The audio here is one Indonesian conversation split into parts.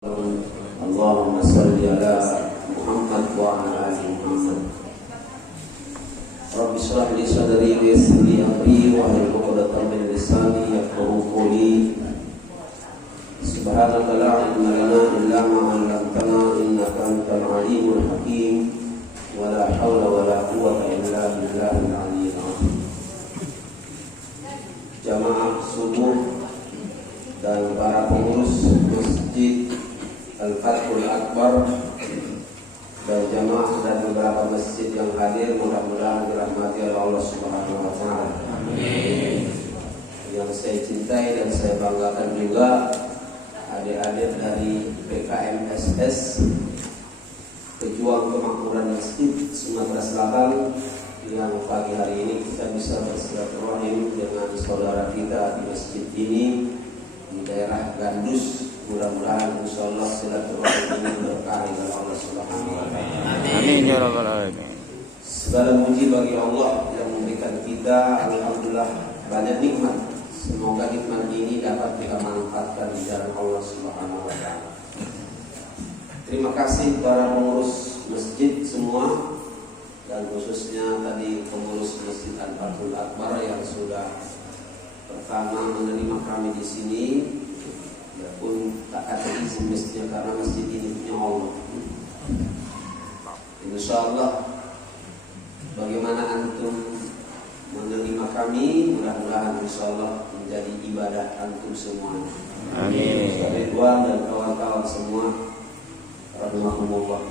Allahumma salli ala Muhammad wa ala ali Muhammad. Rabbi shrah li sadri wa yassir li amri wa hlul 'uqdatam min lisani yafqahu qawli. Subhanaka la ilma lana illa ma 'allamtana innaka antal alimul hakim. Wa la haula wa la quwwata illa billahil aliyyil azim. Jamaah subuh dan para pengurus masjid Al-Fathul Akbar dan jamaah dan beberapa masjid yang hadir, mudah-mudahan dirahmati oleh Allah Subhanahu wa taala. Amin. Yang saya cintai dan saya banggakan juga adik-adik dari PKMSS Pejuang Kemakmuran Masjid Sumatera Selatan yang pagi hari ini kita bisa bersilaturahim dengan saudara kita di masjid ini di daerah Gandus. Mudah-mudahan insyaallah silaturahim ini berkah dari Allah Subhanahu wa taala. Amin ya rabbal alamin. Segala puji bagi Allah yang memberikan kita alhamdulillah banyak nikmat. Semoga nikmat ini dapat kita manfaatkan di jalan Allah Subhanahu wa taala. Terima kasih para pengurus masjid semua dan khususnya tadi pengurus Masjid Al-Fathul Akbar yang sudah pertama menerima kami di sini. Ya pun tak ada izin mestinya karena masjid ini punya Allah. InsyaAllah bagaimana antum menerima kami, mudah-mudahan insyaallah menjadi ibadah antum semua. Amin. Ustaz Ridwan dan kawan-kawan semua, rahimahumullah.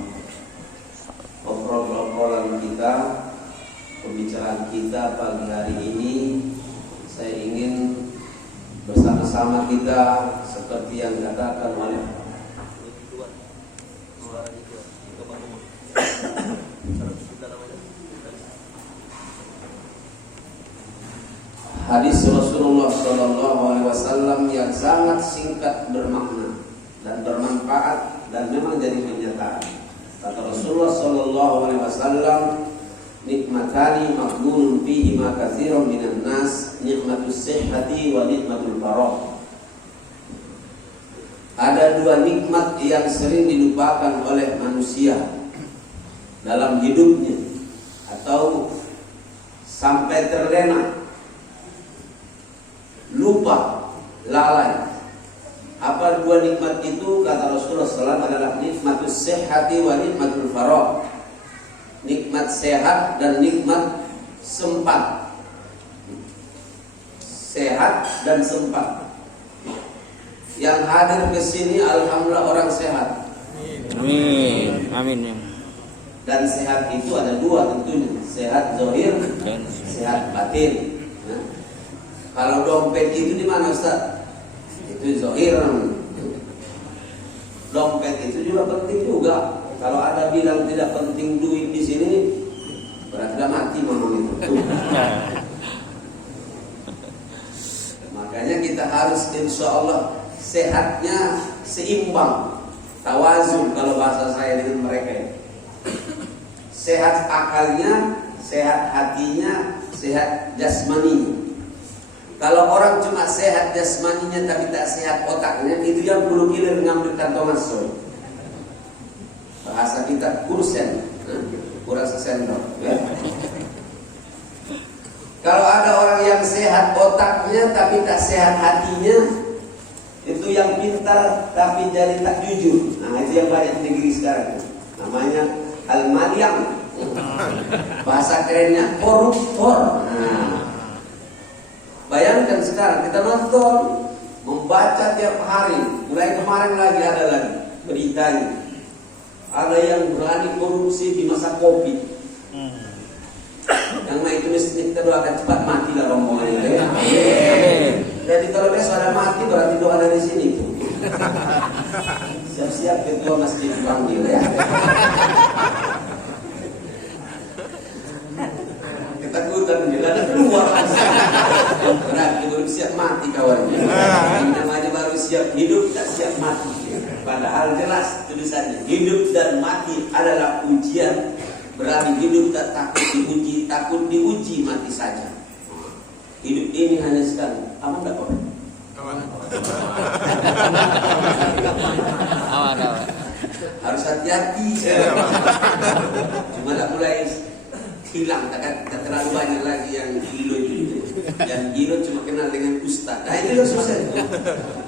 Obrolan kita, pembicaraan kita pagi hari ini, saya ingin bersama-sama kita seperti yang dikatakan oleh hadis Rasulullah SAW yang sangat singkat, bermakna dan bermanfaat dan memang jadi kenyataan. Kata Rasulullah SAW, nikmatani maqbulun fihi ma katsirun minan nas, nikmatus sihhati wa nikmatul faragh. Ada dua nikmat yang sering dilupakan oleh manusia dalam hidupnya atau sampai terlena, lupa, lalai. Apa dua nikmat itu? Kata Rasulullah SAW adalah nikmatus sihhati wa nikmatul faragh. Nikmat sehat dan nikmat sempat. Sehat dan sempat. Yang hadir ke sini alhamdulillah orang sehat. Amin. Amin. Dan sehat itu ada dua tentunya, sehat zahir dan sehat batin. Nah, kalau dompet itu di mana Ustaz? Itu zahir. Dompet itu juga penting juga. Kalau ada bilang tidak penting duit di sini, berarti sudah mati ngomong itu. Makanya kita harus insyaallah sehatnya seimbang, tawazun kalau bahasa saya dengan mereka. Sehat akalnya, sehat hatinya, sehat jasmaninya. Kalau orang cuma sehat jasmaninya tapi tak sehat otaknya, itu yang perlu kilir ngambil kantong masuk. Bahasa kita kursen, kurang sendok. Ya. Kalau ada orang yang sehat otaknya tapi tak sehat hatinya, itu yang pintar tapi jadi tak jujur. Nah itu yang banyak di negeri sekarang. Namanya al-malyam. Bahasa kerennya koruptor. Nah, bayangkan sekarang kita nonton, membaca tiap hari. Mulai kemarin lagi ada lagi beritanya. Ada yang berani korupsi di masa Covid. Yang itu mesti kita doakan cepat mati lah rombongannya. Ya. Jadi kalau besok ada mati berarti doa dari sini tuh. Siap-siap ketua masjid panggil ya. Ketakutan dia ada keluar langsung. Berarti baru siap mati kawannya. Namanya baru siap hidup tak siap mati. Padahal jelas tulisannya hidup dan mati adalah ujian. Berarti hidup tak takut diuji, takut diuji mati saja. Hidup ini hanya sekali. Apa enggak orang? Aman, aman. Harus hati-hati. Cuma tak mulai hilang, tak terlalu banyak lagi yang gilo itu. Yang gilo cuma kenal dengan ustaz. Nah itu susah.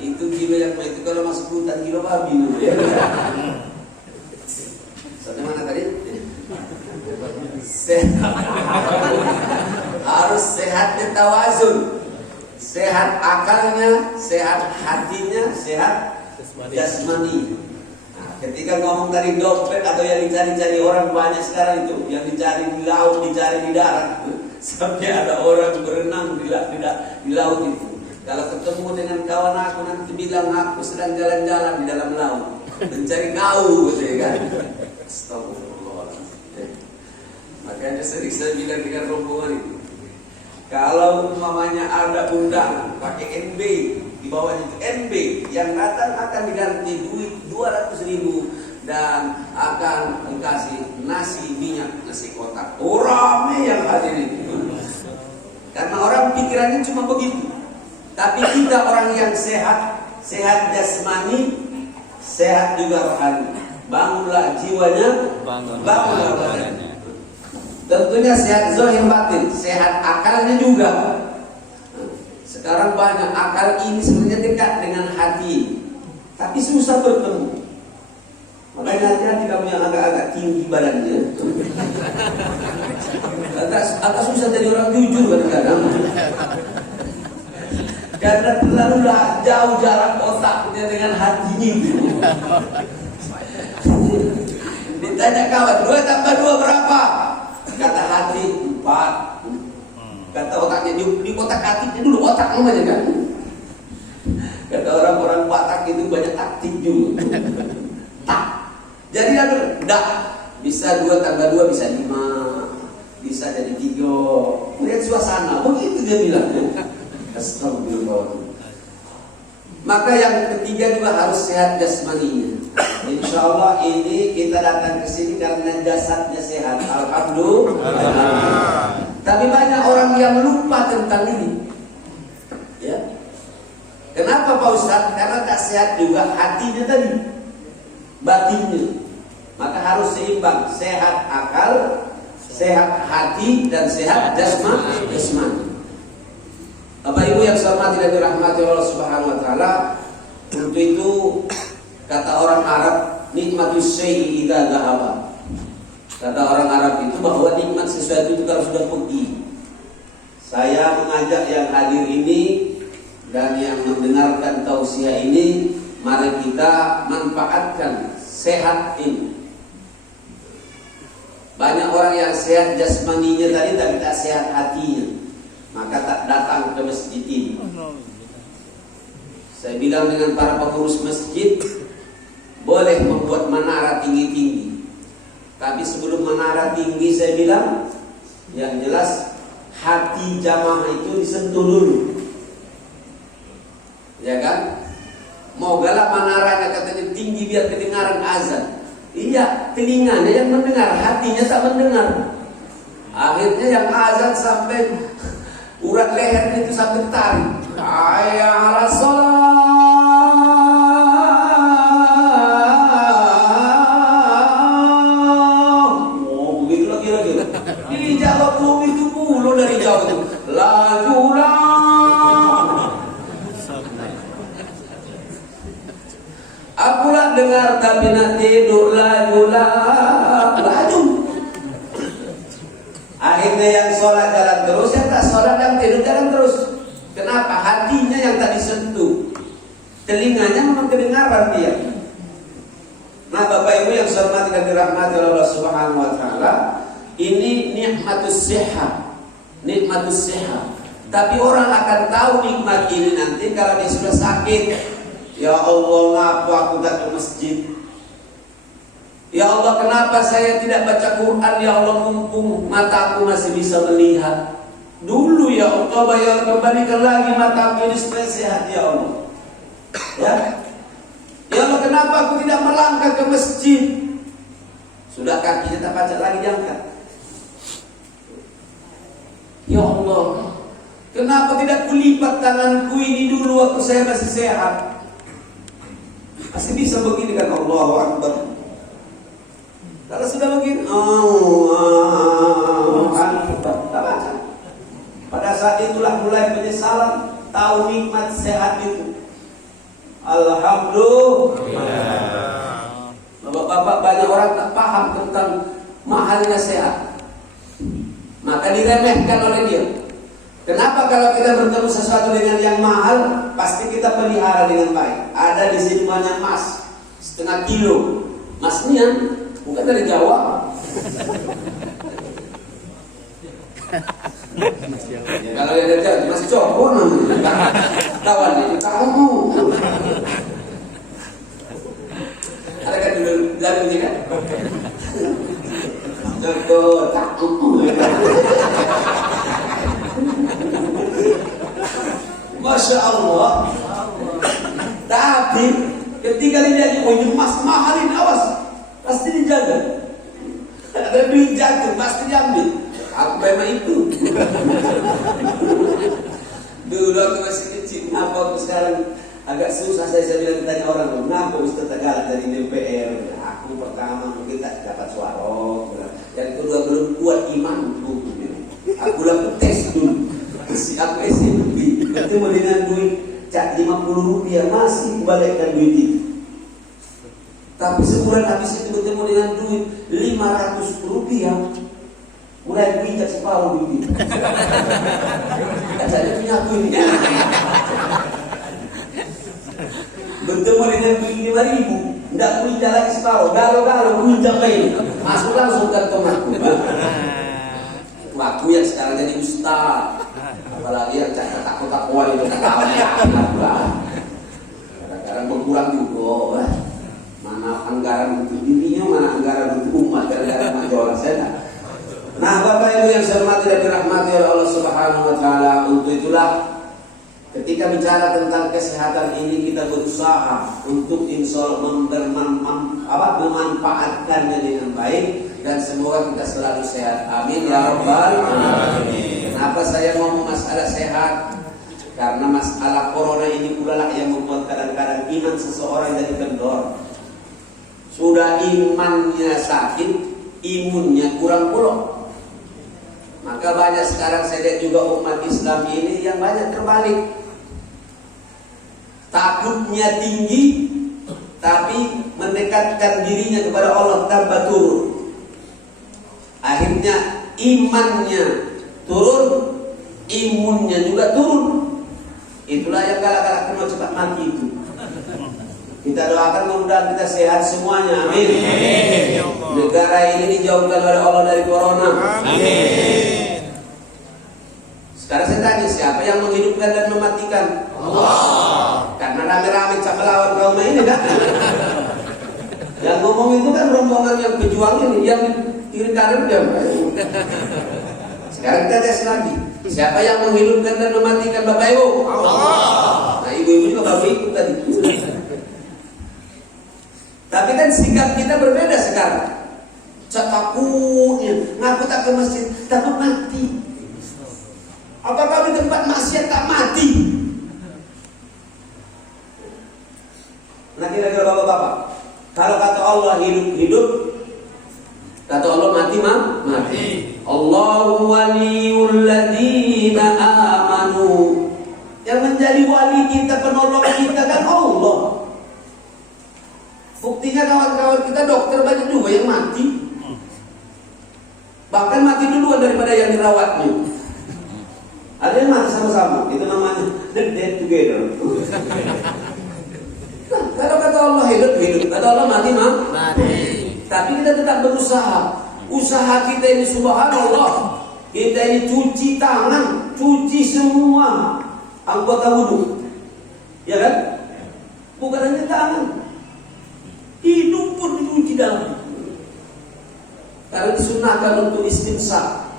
Itu gilo yang itu kalau masuk hutan gilo babi. Ya. Sampai mana tadi? Sehat. Harus sehatnya tawazun. Sehat akalnya, sehat hatinya, sehat jasmani. Nah, ketika ngomong tadi dompet atau yang dicari-cari orang banyak sekarang itu, yang dicari di laut, dicari di darat, sampai ada orang berenang di laut itu. Kalau ketemu dengan kawan aku nanti bilang aku sedang jalan-jalan di dalam laut, mencari kau, gitu ya kan? Astagfirullah. Makanya sering saya bilang dengan rombongan itu, kalau umpamanya ada undangan pakai NB, di bawahnya itu NB, yang datang akan diganti duit 200.000 dan akan dikasih nasi minyak, nasi kotak. Oh, rame yang hadir itu. Karena orang pikirannya cuma begitu. Tapi kita orang yang sehat, sehat jasmani, sehat juga rohani. Bangunlah jiwanya, bangunlah badannya. Tentunya sehat zahir batin, sehat akalnya juga. Sekarang banyak akal ini sebenarnya dekat dengan hati, tapi susah bertemu. Makanya hati-hati kamu yang agak-agak tinggi badannya. Agak susah jadi orang jujur kadang-kadang. Karena terlalu jauh jarak otaknya dengan hatinya. Ditanya kawan, 2 tambah 2 berapa? Kata hati 4. Kata otaknya di otak hatinya dulu, otak namanya kan. Kata orang-orang Batak itu banyak taktik juga. Tak. Jadi dak bisa 2 tambah 2 bisa 5, bisa jadi 3. Lihat suasana, begitu dia bilang. Astagfirullah. Maka yang ketiga juga harus sehat jasmaninya. Insya Allah ini kita datang ke sini karena jasadnya sehat. Alhamdulillah. Tapi banyak orang yang lupa tentang ini. Ya. Kenapa Pak Ustaz? Karena tak sehat juga hatinya tadi, batinnya. Maka harus seimbang, sehat akal, sehat hati dan sehat jasmani. Bapak Ibu yang saya hormati dan dirahmati Allah Subhanahu wa taala, untuk itu kata orang Arab, nikmatus syai'i idza dhahaba. Kata orang Arab itu bahwa nikmat sesuatu itu kalau sudah pergi. Saya mengajak yang hadir ini dan yang mendengarkan tausiah ini, mari kita manfaatkan sehat ini. Banyak orang yang sehat jasmaninya tadi tapi tak sehat hatinya, maka tak datang ke masjid ini. Saya bilang dengan para pengurus masjid, boleh membuat menara tinggi-tinggi, tapi sebelum menara tinggi saya bilang, yang jelas hati jamaah itu disentuh dulu, ya kan? Mau galak menaranya katanya tinggi biar kedengaran azan. Iya, telinganya yang mendengar, hatinya tak mendengar. Akhirnya yang azan sampai urat lehernya itu sampai tarik. Hayya 'alas shalah. Oh, begitu lagi. Ini jawab itu mulu dari jauh itu. Lajulah. Akulah dengar tapi nak tidur lajulah. Laju. Akhirnya yang sholat jalan terus, yang tak sholat yang tidur jalan terus. Kenapa? Hatinya yang tak disentuh, telinganya memang kedengaran dia. Nah Bapak Ibu yang saya hormati dan dirahmati oleh Allah Subhanahu wa taala, ini nikmatus sehat, nikmatus sehat. Tapi orang akan tahu nikmat ini nanti kalau dia sudah sakit. Ya Allah, ngapa aku tak ke masjid? Ya Allah, kenapa saya tidak baca Quran? Ya Allah, mumpung mataku masih bisa melihat. Dulu ya Allah, bayar kembalikan lagi mataku ini supaya sehat ya Allah. Ya, ya Allah, kenapa aku tidak melangkah ke masjid? Sudah kakinya tak baca lagi diangkat. Ya Allah, Kenapa tidak kulipat tanganku ini dulu waktu saya masih sehat? Masih bisa begini kan, Allahu Akbar. Kalau sudah begini, pada saat itulah mulai penyesalan, tahu nikmat sehat itu. Alhamdulillah. Bapak-bapak, banyak orang tak paham tentang mahalnya sehat, maka diremehkan oleh dia. Kenapa kalau kita bertemu sesuatu dengan yang mahal, pasti kita pelihara dengan baik. Ada di sini banyak emas, 0,5 kilo. Emasnya bukan dari Jawa. Kalau yang dari Jawa masih cokok namanya. Kawan ini kamu. Ada kan dulu lagunya kan? Cokok kamu. Masya Allah. Tapi ketika dia oh ini emas mahalin, awas, pasti dijaga. Ada duit jatuh pasti diambil. Aku memang itu. Dulu aku masih kecil, ngapa aku sekarang agak susah saya bilang ditanya orang, ngapa Ustaz Tegal dari DPR? Aku pertama mungkin tak dapat suara, yang kedua belum kuat imanku. Aku lakukan tes dulu. Si aku SMP bertemu dengan duit cak 50 rupiah, masih kubalikkan duit itu. Tapi sebulan habis itu bertemu dengan duit 500 rupiah, mulai bijak separuh duit itu. Saya punya aku ini. Bertemu dengan duit 5.000, tidak bijak lagi separuh, galau-galau bijak lagi, masuk langsung kantong aku. Aku yang sekarang jadi ustaz, apalagi yang takut-takuan itu kadang-kadang berkurang juga. Mana anggaran untuk dirinya, mana anggaran untuk umat, kadang-kadang majolah saya. Nah, Bapak Ibu yang saya hormati dan dirahmati oleh Allah Subhanahu wa taala, untuk itulah ketika bicara tentang kesehatan ini kita berusaha untuk insya Allah memanfaatkannya dengan baik, dan semoga kita selalu sehat. Amin ya rabbal alamin. Kenapa saya ngomong masalah sehat? Karena masalah corona ini pula lah yang membuat kadang-kadang iman seseorang jadi kendor. Sudah imannya sakit, imunnya kurang pula. Maka banyak sekarang saya lihat juga umat Islam ini yang banyak terbalik. Takutnya tinggi, tapi mendekatkan dirinya kepada Allah tambah turun. Akhirnya imannya turun, imunnya juga turun. Itulah yang galak-galak kena cepat mati itu. Kita doakan mudah-mudahan kita sehat semuanya. Amin. Negara ini dijauhkan oleh Allah dari corona. Amin. Sekarang saya tanya, siapa yang menghidupkan dan mematikan? Allah. Karena rame-rame cak melawan kaum ini kan. Yang ngomong itu kan rombongan yang pejuang ini, yang kiri kanan dia. Sekarang kita tes lagi, siapa yang menghidupkan dan mematikan Bapak Ibu? Allah. Nah ibu-ibu juga baru ikut tadi. Tapi kan sikap kita berbeda sekarang. Cak takutnya, ngaku tak ke masjid, takut mati. Apakah di tempat maksiat tak mati? Nah kira-kira bapak-bapak, kalau kata Allah hidup, kata Allah mati. Allahu waliyul ladzina amanu. Yang menjadi wali kita, penolong kita kan Allah. Buktinya kawan-kawan kita dokter banyak juga yang mati. Bahkan mati duluan daripada yang dirawatnya. Ada yang mati sama-sama, itu namanya dead together. Nah, kalau kata Allah hidup, kata Allah mati. Tapi kita tetap berusaha. Usaha kita ini subhanallah, kita ini cuci tangan, cuci semua anggota wudu, ya kan? Bukan hanya tangan, hidup pun dicuci dalam. Karena disunahkan untuk istinsaq.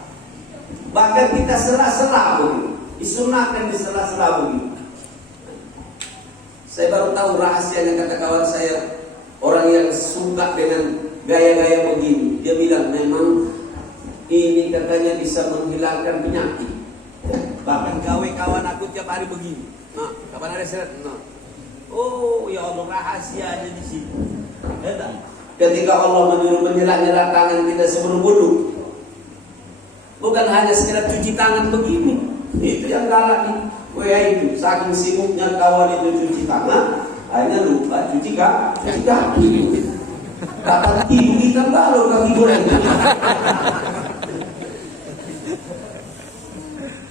Bahkan kita sela-sela begitu, disunahkan di sela-sela begitu. Saya baru tahu rahasianya, kata kawan saya, orang yang suka dengan gaya-gaya begini. Dia bilang memang ini katanya bisa menghilangkan penyakit. Bahkan gawe kawan aku tiap hari begini. Nah, kapan ada seret? Nah. Oh, ya Allah, rahasianya di sini. Ketika Allah menyuruh menyela-nyela tangan kita sebelum wudu, bukan hanya sekedar cuci tangan begini. Itu yang galak nih. WA itu, saking sibuknya kawan itu cuci tangan, akhirnya lupa cuci kaki. Kapan tidur kita baru kaki goreng.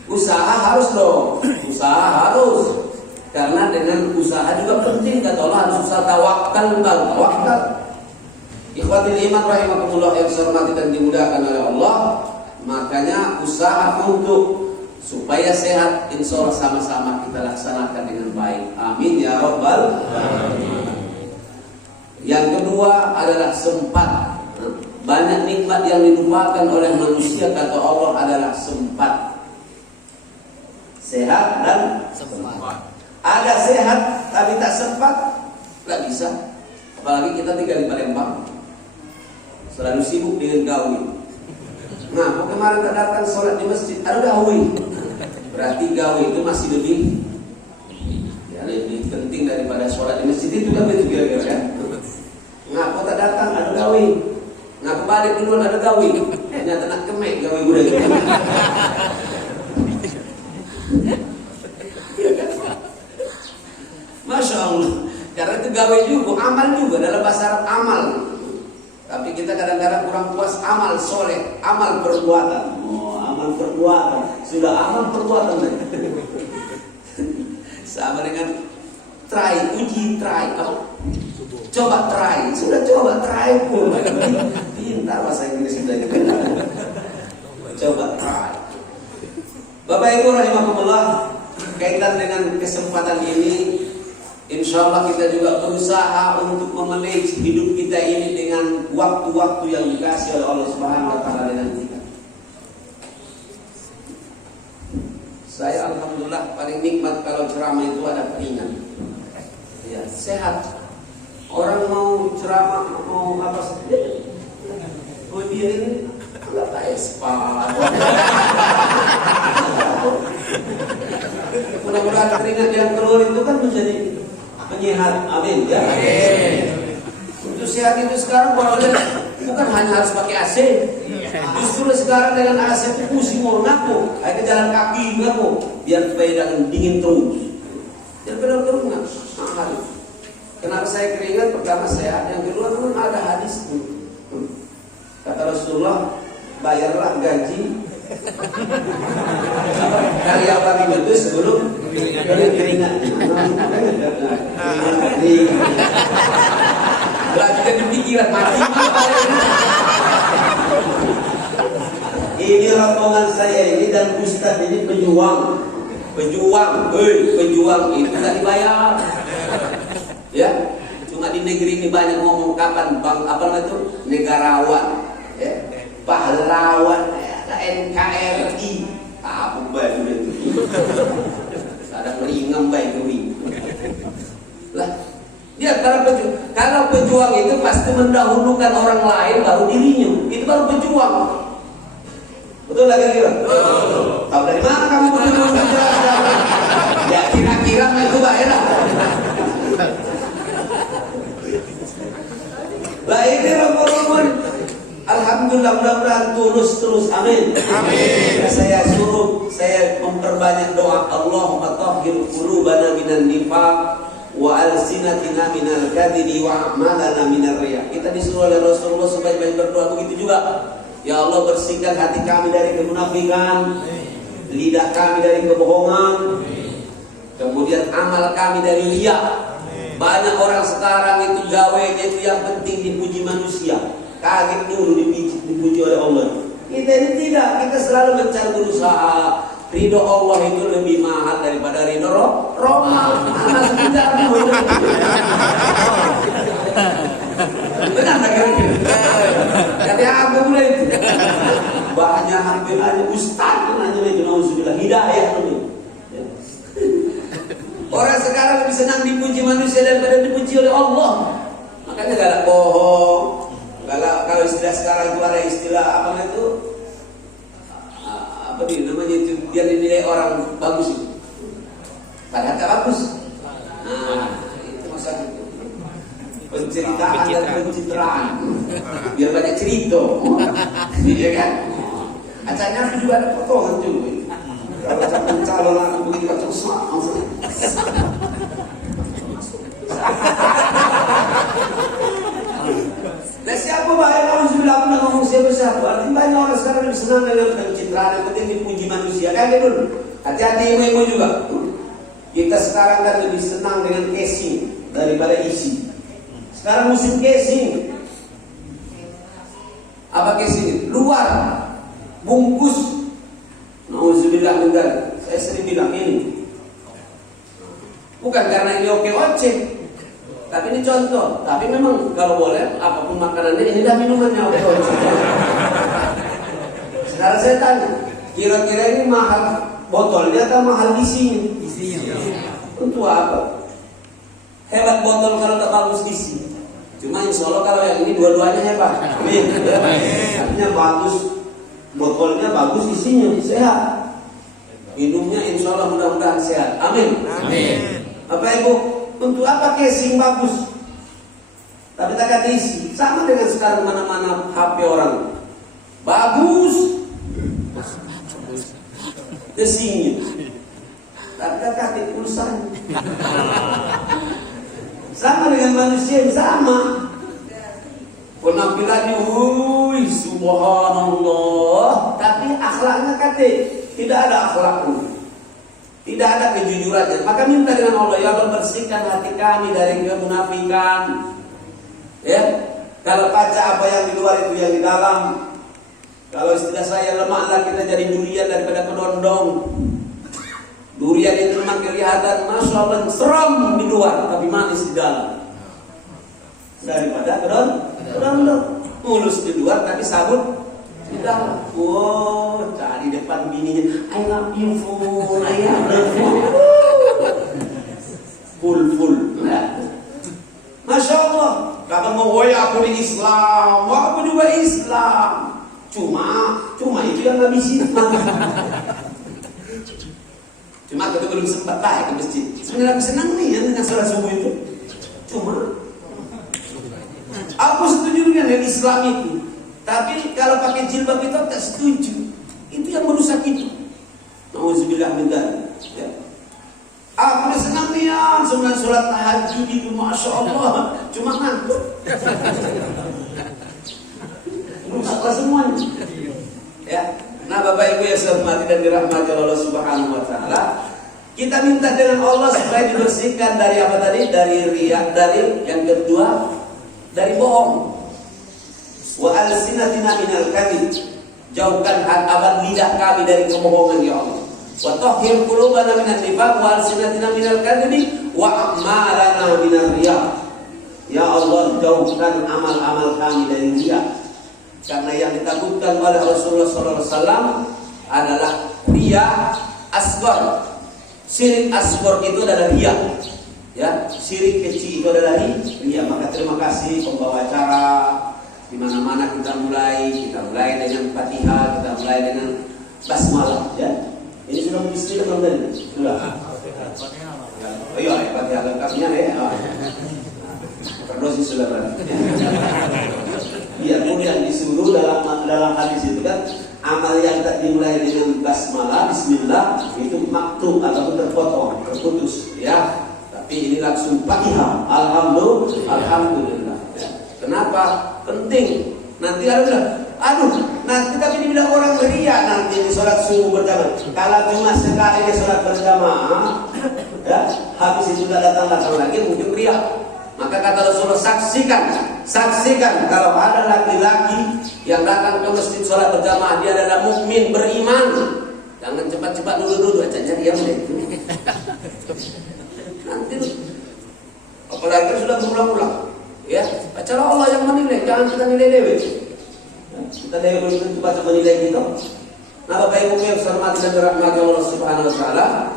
Usaha harus dong, usaha harus. Karena dengan usaha juga penting, kata Allah harus usaha tawakal. Ikhwatul iman rahimakumullah yang saya hormati dan dimudahkan oleh Allah. Makanya usaha untuk supaya sehat, insya Allah sama-sama kita laksanakan dengan baik. Amin ya Rabbal alamin. Yang kedua adalah sempat. Banyak nikmat yang dilupakan oleh manusia, kata Allah, adalah sempat. Sehat dan sempat. Ada sehat tapi tak sempat, nggak bisa. Apalagi kita tinggal di Palembang, selalu sibuk dengan gawe. Nah, kemarin tak datang sholat di masjid, ada gawe. Berarti gawe itu masih lebih penting daripada sholat di masjid itu kan, begitu kira-kira kan? Ngaku tak datang, ada gawe. Ngaku balik duluan, ada gawe. Ternyata nak kemek gawe gue itu. Masya Allah. Karena itu gawe juga, amal juga, dalam bahasa Arab amal. Tapi kita kadang-kadang kurang puas amal soleh, amal perbuatan. Oh, amal perbuatan. Sudah amal perbuatan. Sama dengan uji try. Coba try. Sudah coba try pun. Pintar bahasa Inggris sudah. Coba try. Bapak Ibu rahimakumullah, kaitan dengan kesempatan ini, insya Allah kita juga berusaha untuk memanage hidup kita ini dengan waktu-waktu yang dikasih oleh Allah Subhanahu wa taala dengan kita. Saya alhamdulillah paling nikmat kalau ceramah itu ada keringat. Ya, sehat. Orang mau ceramah, mau apa saja. Oh dia ini enggak kayak spa. Mudah-mudahan keringat yang keluar itu kan menjadi penyehat, amin ya. Untuk sehat itu sekarang bukan hanya harus pakai AC. Justru sekarang dengan AC itu pusing mau ngaku, akhirnya jalan kaki ngaku, biar supaya jangan dingin terus. Biar benar terus nggak. Kenapa saya keringat? Pertama sehat, yang kedua memang ada hadis. Kata Rasulullah, bayarlah gaji karya bagi betul sebelum keringat. Berarti kan dipikiran mati. Ini rombongan saya ini dan Ustaz ini pejuang itu tak dibayar. Ya, cuma di negeri ini banyak ngomong kapan bang apa itu negarawan, ya, pahlawan, ya, NKRI, apa baju itu? Ada peringam baik kami. Lah, dia kalau pejuang itu pasti mendahulukan orang lain baru dirinya. Itu baru pejuang. Betul lagi kira? Tahu dari mana kamu pejuang? Ya kira-kira itu bayar. Lah ini rombongan, alhamdulillah mudah-mudahan tulus terus, amin. Amin. Saya memperbanyak doa, Allahumma tahhir qulubana minan nifaq wa alsinatina minal kadhibi wa a'malana minar riya. Kita disuruh oleh Rasulullah sebaik-baik berdoa begitu juga. Ya Allah, bersihkan hati kami dari kemunafikan, lidah kami dari kebohongan, kemudian amal kami dari riya. Banyak orang sekarang itu gawainya itu yang penting dipuji manusia. Kaget dulu dipuji oleh Allah. Kita ini tidak, kita selalu mencari berusaha. Ridho Allah itu lebih mahal daripada ridho Roma. Anak kita benar tak kira-kira? Kata aku mulai itu. Banyak hampir ada ustaz nanya itu nauzubillah hidayah itu. Orang sekarang lebih senang dipuji manusia daripada dipuji oleh Allah. Makanya galak bohong. Kalau istilah sekarang itu ada istilah apa itu? Apa namanya itu? Biar dinilai orang bagus itu. Padahal tak bagus. Nah, itu masalah itu. Penceritaan dan pencitraan. Biar banyak cerita. Iya kan? Acaranya aku juga ada potongan juga. Kalau calon calon aku begitu kacau semua. Nah siapa baik kalau sudah pernah ngomong siapa-siapa. Artinya banyak orang sekarang lebih senang dengan pencitraan, yang penting dipuji manusia. Kayak dulu. Hati-hati ibu-ibu juga. Kita sekarang kan lebih senang dengan casing daripada isi. Sekarang musim casing. Apa casing? Luar, bungkus. Nauzubillah min dzalik. Saya sering bilang ini. Bukan karena ini oke-oce, tapi ini contoh. Tapi memang kalau boleh, apapun makanannya, ini dah minumannya oke-oce. Sekarang saya tanya, kira-kira ini mahal botolnya atau mahal isinya? Isinya. Untuk apa? Hebat botol kalau tak bagus isi. Cuma insya Allah kalau yang ini dua-duanya hebat. Amin. Artinya bagus botolnya, bagus isinya, sehat. Minumnya insya Allah mudah-mudahan sehat. Amin. Amin. Apa ibu? Untuk apa casing bagus? Tapi tak ada isi. Sama dengan sekarang mana-mana HP orang bagus, casingnya. Tapi tak ada pulsanya. Sama dengan manusia yang sama. Penampilannya, subhanallah. Tapi akhlaknya kata tidak ada akhlaknya. Tidak ada kejujurannya. Maka minta dengan Allah, ya Allah bersihkan hati kami dari kemunafikan. Ya, kalau kaca apa yang di luar itu yang di dalam. Kalau istilah saya lemaklah kita jadi durian daripada kedondong. Durian itu memang kelihatan masya Allah seram di luar, tapi manis di dalam. Daripada kedondong, mulus di luar tapi sabut di dalam. Wow, cari depan bininya, I love you full, I love you full. Nah. Masya Allah, kata mau aku di Islam, aku juga Islam. Cuma itu yang ngabisin. Cuma kita belum sempat baik ke masjid. Sebenarnya aku senang nih ya dengan sholat subuh itu. Cuma aku setuju dengan Islam itu. Tapi kalau pakai jilbab itu tak setuju. Itu yang merusak itu. Nauzubillah min dzalik. Ya. Aku senang nih ya sebenarnya sholat tahajud itu, masya Allah. Cuma ngantuk. Rusaklah semuanya. Ya. Nah Bapak Ibu yang saya hormati dan dirahmati Allah Subhanahu wa taala, kita minta dengan Allah supaya dibersihkan dari apa tadi? Dari riya, dari yang kedua dari bohong. Wa alsinatina minal kadhib. Jauhkan abad lidah kami dari kebohongan ya Allah. Wa tahhir qulubana minan nifaq wa alsinatina minal kadhib wa a'malana minar riya. Ya Allah, jauhkan amal-amal kami dari riya. Karena yang ditakutkan oleh Rasulullah SAW adalah riya asghar. Syirik asghar itu adalah riya. Ya, syirik kecil itu adalah riya. Maka terima kasih pembawa acara. Di mana-mana kita mulai dengan Fatihah, kita mulai dengan basmalah. Ya, ini sudah mesti belum tadi? Sudah. Oh iya, Fatihah lengkapnya ya. Terdosis sudah berarti. Biarpun yang disuruh dalam hadis itu kan amal yang tak dimulai dengan basmalah, bismillah itu maktub ataupun terpotong, terputus ya. Tapi ini langsung Fatihah, alhamdulillah. Ya. Kenapa? Penting. Nanti ada bilang, nanti tapi dibilang orang beria nanti di sholat subuh berjamaah. Kalau cuma sekali di sholat berjamaah, ya habis itu sudah datang lagi mungkin beria. Maka kata Rasulullah, saksikan kalau ada laki-laki yang datang ke masjid sholat berjamaah, dia adalah mukmin beriman. Jangan cepat-cepat dulu aja diam deh. Nanti apalagi sudah berulang-ulang. Ya, acara Allah yang menilai, jangan kita nilai dewe. Kita dewe itu baca menilai kita. Nah, Bapak Ibu yang saya hormati dan dirahmati Allah Subhanahu wa taala,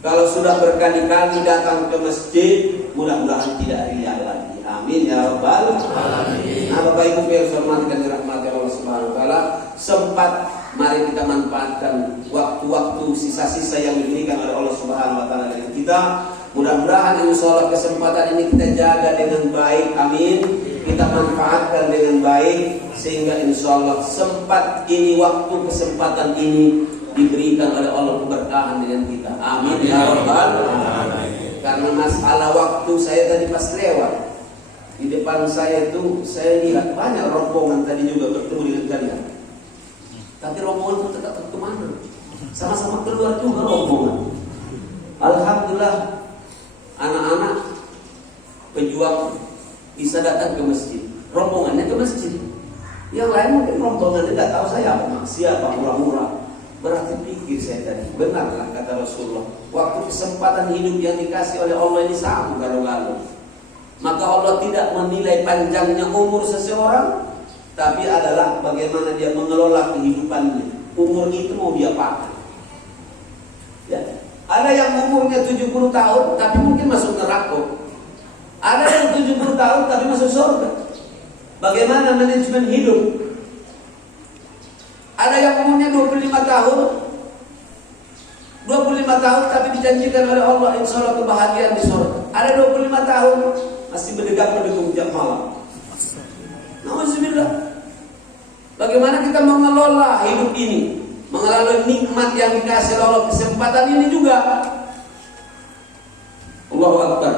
kalau sudah berkali-kali datang ke masjid, mudah-mudahan tidak riya lagi. Amin ya rabbal alamin. Nah, Bapak Ibu yang saya hormati dan dirahmati Allah Subhanahu wa taala, sempat mari kita manfaatkan waktu-waktu untuk sisa-sisa yang diberikan oleh Allah Subhanahu wa taala dari kita. Mudah-mudahan insyaallah kesempatan ini kita jaga dengan baik, amin. Kita manfaatkan dengan baik sehingga insyaallah sempat ini, waktu kesempatan ini diberikan oleh Allah keberkahan dengan kita, amin ya rabbal alamin. Karena masalah waktu, saya tadi pas lewat di depan saya itu, saya lihat banyak rombongan tadi juga bertemu dengan kalian. Tapi rombongan itu tetap kemana? Sama-sama keluar juga rombongan. Alhamdulillah, anak-anak pejuang bisa datang ke masjid. Rombongannya ke masjid. Yang lain mungkin rombongannya tidak tahu saya apa, siapa, murah-murah. Berarti pikir saya tadi, benarlah kata Rasulullah, waktu kesempatan hidup yang dikasih oleh Allah ini sama galau-galau. Maka Allah tidak menilai panjangnya umur seseorang, tapi adalah bagaimana dia mengelola kehidupannya. Umur itu mau dia pakai. Ya. Ada yang umurnya 70 tahun tapi mungkin masuk neraka. Ada yang 70 tahun tapi masuk surga. Bagaimana manajemen hidup? Ada yang umurnya 25 tahun 25 tahun tapi dijanjikan oleh Allah insyaallah kebahagiaan di surga. Ada 25 tahun masih berdegang-degung jam malam. Nauzubillah. Bagaimana kita mengelola hidup ini, mengelola nikmat yang dikasih oleh Allah, kesempatan ini juga. Allahu Akbar.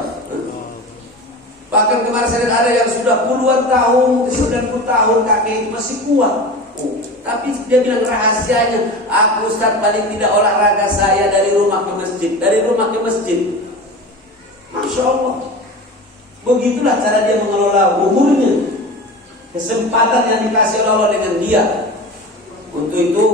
Bahkan kemarin saya lihat ada yang sudah puluhan tahun, 90 tahun kakek itu masih kuat. Tapi dia bilang rahasianya, aku Ustaz paling tidak olahraga saya dari rumah ke masjid, dari rumah ke masjid. Masya Allah. Begitulah cara dia mengelola umurnya. Kesempatan yang dikasih oleh Allah dengan dia. Untuk itu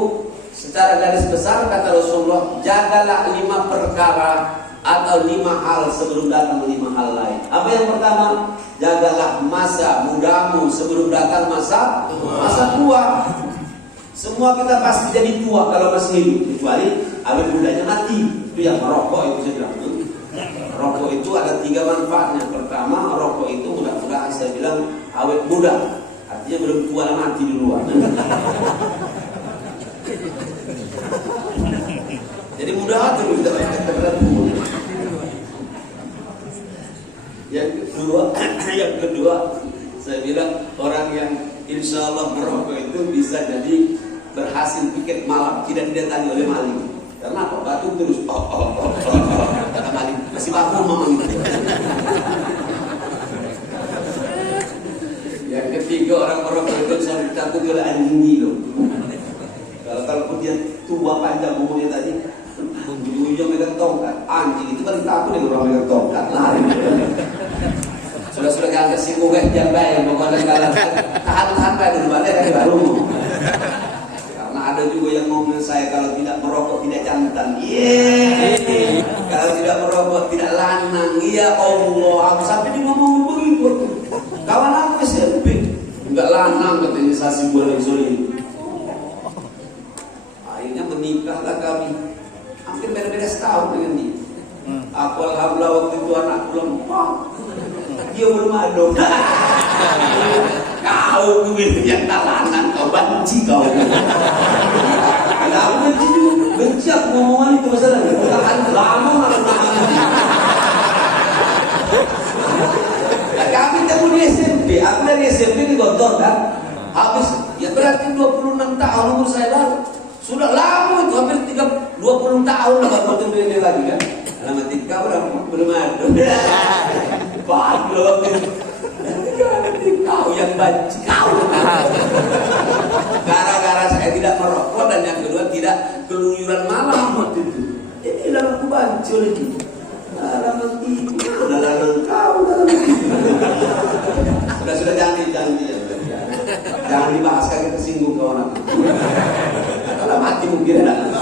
secara garis besar kata Rasulullah, jagalah 5 perkara atau 5 hal sebelum datang 5 hal lain. Apa yang pertama? Jagalah masa mudamu sebelum datang masa tua. Semua kita pasti jadi tua kalau masih hidup, kecuali awet mudanya mati. Itu yang merokok itu saya bilang. Rokok itu ada 3 manfaatnya. Pertama, rokok itu mudah-mudahan saya bilang awet muda. Artinya belum tua dan mati duluan. Jadi mudah terus kita berat. Yang kedua, saya bilang orang yang insya Allah merokok itu bisa jadi berhasil piket malam, tidak didatangi oleh maling. Karena apa? Batuk terus. Kata maling, masih bangun mamang itu. Yang ketiga, orang merokok itu selalu ditakut oleh anjing gilo. Kalau dia tua panjang umurnya tadi, ujung-ujung megang tongkat, anjing itu kan takut dengan orang megang tongkat, lari. Sudah gak kesinggung jangan bayar, pokoknya kalau tahan bayar dulu balik kan baru. Karena ada juga yang ngomong saya kalau tidak merokok tidak jantan. Kalau tidak merokok tidak lanang. Ya Allah, aku sampai dia ngomong begitu. Kawan aku SMP enggak lanang katanya sasi boleh ini. Akhirnya menikahlah kami. Hampir beda-beda setahun dengan dia. Aku alhamdulillah waktu itu anakku lemah. Dia belum ada. Kau begitu yang talanan, kau benci kau. Aku benci juga, benci aku ngomongan itu masalahnya. Tahan lama malah kami temu di SMP, aku dari SMP di Gontor kan. Habis, ya berarti 26 tahun umur saya baru. Sudah lama itu, hampir 20 tahun lah baru ketemu dia lagi kan. Lama tika belum ada. Waduh, kau yang benci kau. Gara-gara saya tidak merokok dan yang kedua tidak keluyuran malam waktu itu. Jadi lama aku benci oleh dia. Lama itu, lama kau. Sudah jangan dibahas kaki tersinggung kawan aku. Kalau mati mungkin ada.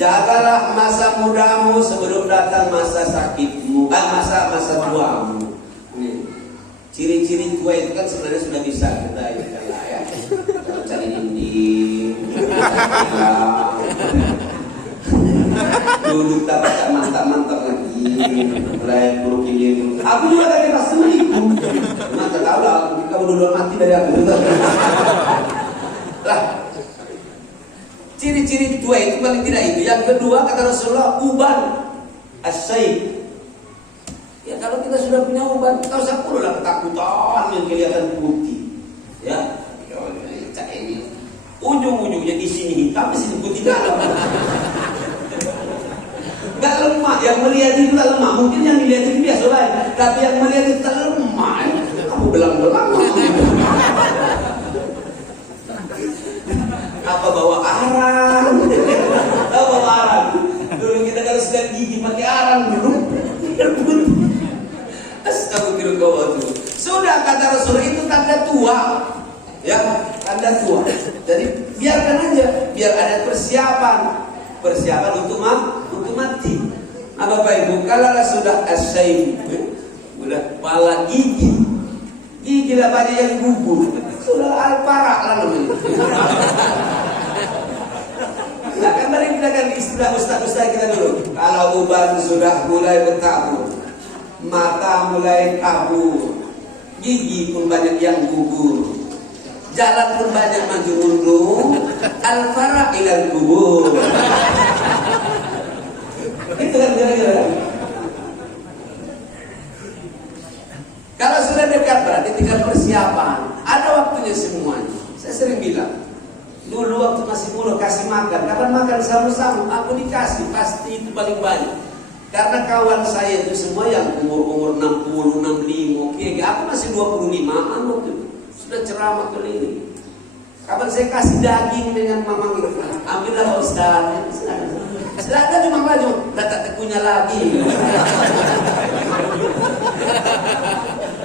Jagalah masa mudamu sebelum datang masa sakitmu, masa tuamu. Ciri-ciri tua itu kan sebenarnya sudah bisa kita ingat lah ya. Kalau cari dinding, duduk tak mantap lagi, mulai buruk ini. Aku juga dari pas itu. Maka tahu lah, kamu dulu mati dari aku. Lah. Ciri ciri-ciri tua itu paling tidak itu. Yang kedua kata Rasulullah, uban as-sayyid. Ya kalau kita sudah punya uban, kita usah perlu lah ketakutan yang kelihatan putih. Ya, ini ujung-ujungnya di sini hitam, di sini putih dalam. Gak lemah, yang melihat itu tak lemah. Mungkin yang dilihat itu biasa lain, tapi yang melihat itu tak lemah. Kamu belang-belang. Apa bawa arang? Apa bawa arang? Dulu kita kalau sudah gigi pakai arang dulu. Astagfirullah. Sudah kata Rasul itu tanda tua. Ya, tanda tua. Jadi biarkan aja, biar ada persiapan untuk mati. Nah, Bapak Ibu, kalau sudah asyik, udah kepala gigi lah banyak yang gugur, sudah alparak lah namanya. Nah, kan tadi kita kan istilah ustaz-ustaz kita dulu. Kalau uban sudah mulai bertabur, mata mulai kabur, gigi pun banyak yang gugur, jalan pun banyak maju mundur, al-faraq ilal kubur. Itu kan kira-kira. Kalau sudah dekat berarti tinggal persiapan. Ada waktunya semuanya. Saya sering bilang, dulu waktu masih muda kasih makan, kapan makan sama-sama, aku dikasih pasti itu paling banyak. Karena kawan saya itu semua yang umur 60, 65, oke, aku masih 25an waktu itu. Sudah ceramah keliling. Kapan saya kasih daging dengan mamang itu, ambillah Pak Ustaz. Silahkan cuma maju, tak tekunya lagi.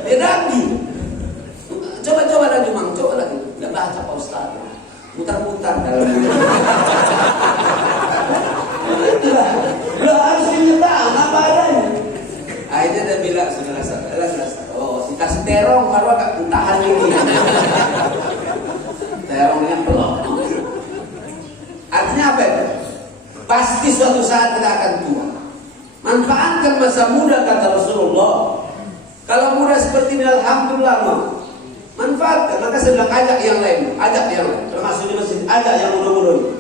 Dia daging. Coba lagi mang, coba lagi. Nggak baca Pak Ustaz. Mutar-mutar dalam. Itulah. Lo harus menyetang apa adanya. Akhirnya dia bilang sudah oh, si kasih terong baru agak tahan ini. Terongnya pelok. Artinya apa itu? Pasti suatu saat kita akan tua. Manfaatkan masa muda kata Rasulullah. Kalau muda seperti ini alhamdulillah, manfaatkan. Maka saya bilang ajak yang lain, termasuk di masjid, ajak yang muda-muda,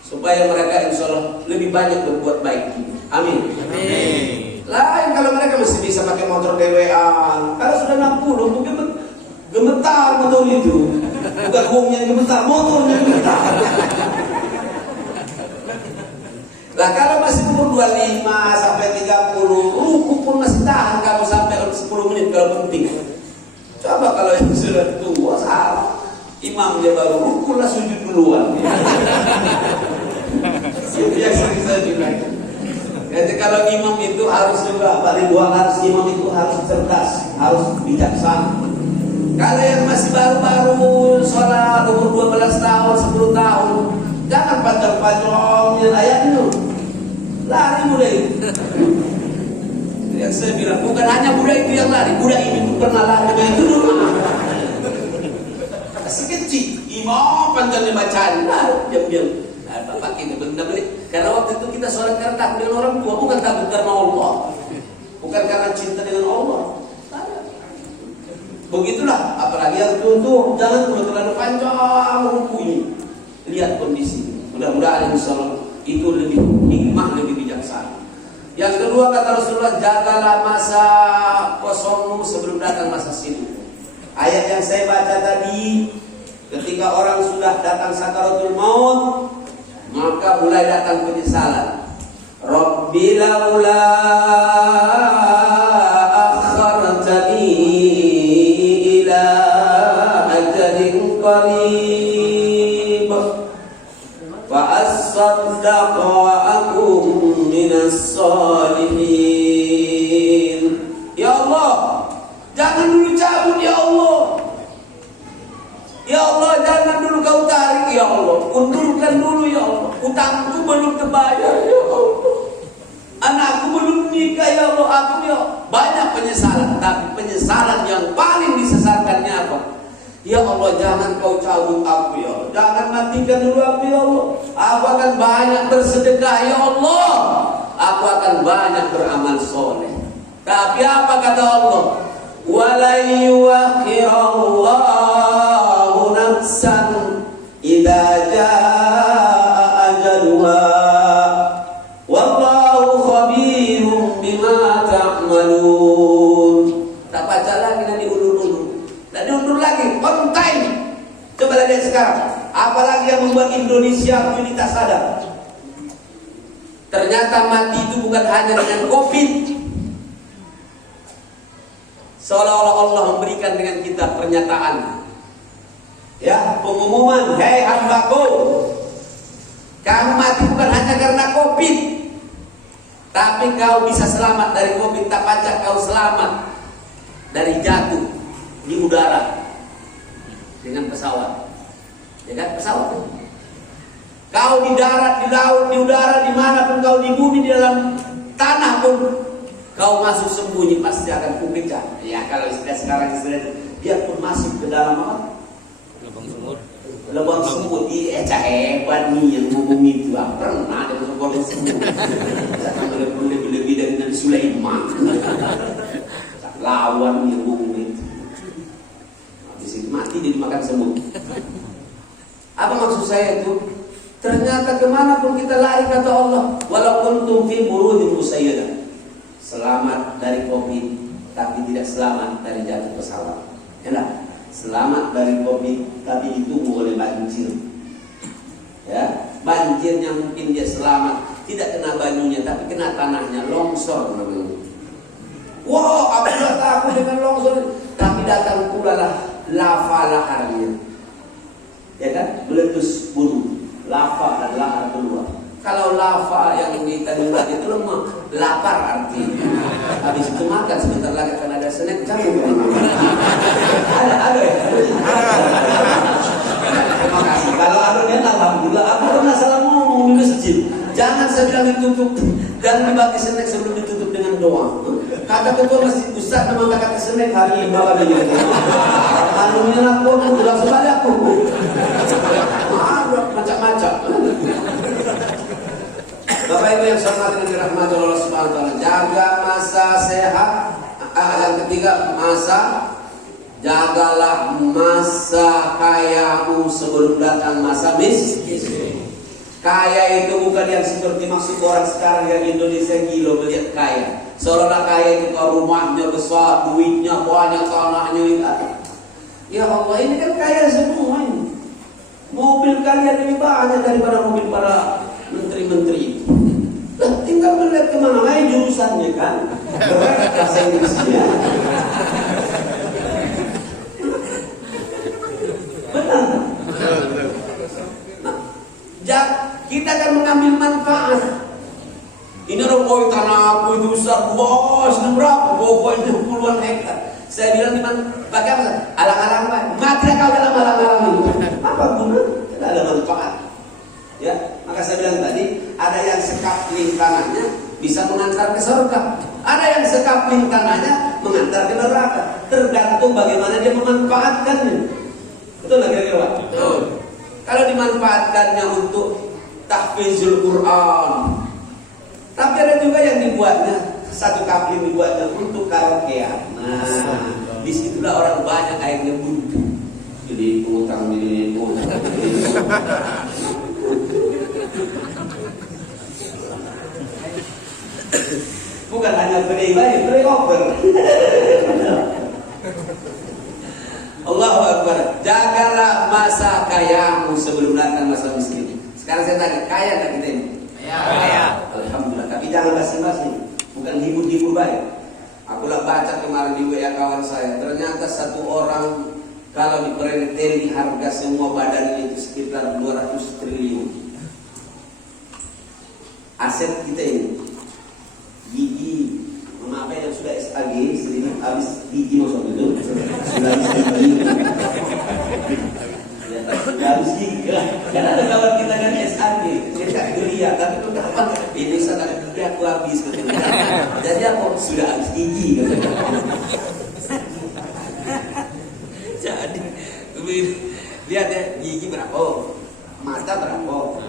supaya mereka insya Allah lebih banyak berbuat baik. Amin. Amin. Lain kalau mereka masih bisa pakai motor dewean. Kalau sudah 60 mungkin gemetar motor itu. Bukan uangnya gemetar, motornya gemetar. Lah kalau masih umur 25 sampai 30, ruku pun masih tahan kamu sampai 10 menit kalau penting. Coba kalau yang sudah tua salah, imam dia baru ruku lah sujud duluan. Biasa saya bilang. Jadi kalau imam itu harus juga paling dua harus imam itu harus cerdas, harus bijaksana. Kalau yang masih baru-baru sholat umur 12 tahun, 10 tahun, jangan panjang-panjangnya ayat itu. Lari muda itu. Yang saya bilang bukan hanya muda itu yang lari, muda ini pun pernah lari itu dulu. Masih kecil, imam panjangnya bacaan, diam-diam. Bapak kita benar beli. Karena waktu itu kita sholat karena takut dengan orang tua, bukan takut karena Allah, bukan karena cinta dengan Allah. Begitulah, apalagi yang tua, jangan terlalu panjang rukunya. Lihat kondisi. Mudah-mudahan insyaallah itu lebih hikmah, lebih bijaksana. Yang kedua kata Rasulullah, jagalah masa kosongmu sebelum datang masa sibuk. Ayat yang saya baca tadi, ketika orang sudah datang sakaratul maut, maka mulai datang penyesalan. Rabbi laula akhartani ila ajalin qarib fa asaddaq wa akum minas salihin. Ya Allah, jangan dulu cabut ya Allah. Ya Allah, jangan dulu kau tarik ya Allah. Undurkan dulu ya Allah. Utangku belum terbayar ya Allah. Anakku belum nikah ya Allah. Aku ya banyak penyesalan, tapi penyesalan yang paling disesatkannya apa? Ya Allah, jangan kau cabut aku ya Allah. Jangan matikan dulu aku ya Allah. Aku akan banyak bersedekah ya Allah. Aku akan banyak beramal soleh. Tapi apa kata Allah? Walan yuakhirallahu nafsan idza jaa sekarang. Apalagi yang membuat Indonesia ini tak sadar. Ternyata mati itu bukan hanya dengan COVID. Seolah-olah Allah memberikan dengan kita pernyataan, ya, pengumuman, hei hambaku, kamu mati bukan hanya karena COVID, tapi kau bisa selamat dari COVID. Tak pacak kau selamat dari jatuh di udara dengan pesawat, ya kan, pesawat. Kau di darat, di laut, di udara, dimanapun kau, di bumi, di dalam tanah pun, kau masuk sembunyi pasti akan kupecah. Ya kalau sekarang dia pun masuk ke dalam apa? Lubang sumur. Lubang sumur. Iya, hebat nih yang ngomong itu. Pernah ada masuk lubang sumur. Jangan lebih dari Nabi Sulaiman. Lawan yang ngomong itu. Habis itu mati jadi makan semut. Apa maksud saya itu? Ternyata kemanapun kita lari, kata Allah, walaupun fi burudin musayyadah, selamat dari COVID, tapi tidak selamat dari jatuh pesawat. Enak, selamat dari COVID, tapi ditunggu oleh banjir. Ya, banjirnya mungkin dia selamat, tidak kena banyunya, tapi kena tanahnya, longsor namanya. Wah, aku sudah takut dengan longsor, tapi datang pula lah lava laharnya, ya kan, meletus gunung. Lava dan lahar keluar. Kalau lava yang di Tanjung itu lemah, lapar artinya. Habis itu makan, sebentar lagi akan ada snack jamu. Ada ya. Terima kasih. Kalau anunya alhamdulillah. Aku pernah salah ngomong di masjid. Jangan saya bilang ditutup dan dibagi snack sebelum ditutup dengan doa. Kata ketua masjid, Ustaz memang kata snack hari ini malam ini. Anunya aku langsung ada aku. Macam-macam. Bapak Ibu yang saya hormati dan dirahmati Allah Subhanahu wa taala, jaga masa sehat. Yang ketiga, jagalah masa kayamu sebelum datang masa miskin. Kaya itu bukan yang seperti maksud orang sekarang yang Indonesia gila melihat kaya. Seolah-olah kaya itu rumahnya besar, duitnya banyak, tanahnya itu. Ya Allah, ini kan kaya semua ini. Mobil kalian lebih banyak daripada mobil para menteri-menteri itu. Tinggal melihat kemana lain jurusannya kan. Bahasa Inggrisnya. Benar. Nah, kita akan mengambil manfaat. Ini rokok tanah aku itu besar, bos, berapa? Pokoknya puluhan hektar. Saya bilang pakai apa? Alang-alang apa? Mati kau dalam alang-alang itu. Apa guna? Tidak ada manfaat. Ya, maka saya bilang tadi, ada yang sekapling tanahnya bisa mengantar ke surga. Ada yang sekapling tanahnya mengantar ke neraka. Tergantung bagaimana dia memanfaatkannya. Betul nggak kira-kira Pak? Betul. Kalau dimanfaatkannya untuk tahfizul Quran, tapi ada juga yang dibuatnya, satu kapling dibuatnya untuk karaokean. Nah, disitulah orang banyak akhirnya buntu. Jadi utang. Bukan hanya play over. Allahu Akbar. Jagalah masa kayamu sebelum datang masa miskin. Sekarang saya tanya, kaya tak kita ini? Kaya. Alhamdulillah. Tapi jangan basi-basi. Bukan hibur-hibur baik. Aku lah baca kemarin di WA kawan saya. Ternyata satu orang kalau diprediksi harga semua badannya itu sekitar 200 triliun. Aset kita ini. Gigi, maaf yang sudah SAG, sering habis gigi maksud itu. Sudah gigi. Ya, habis gigi. Karena ada kawan kita kan SAG, dia tak kuliah, tapi itu kapan? Ini sangat dia aku habis. Jadi aku sudah habis gigi. Jadi, lihat ya gigi berapa, mata berapa.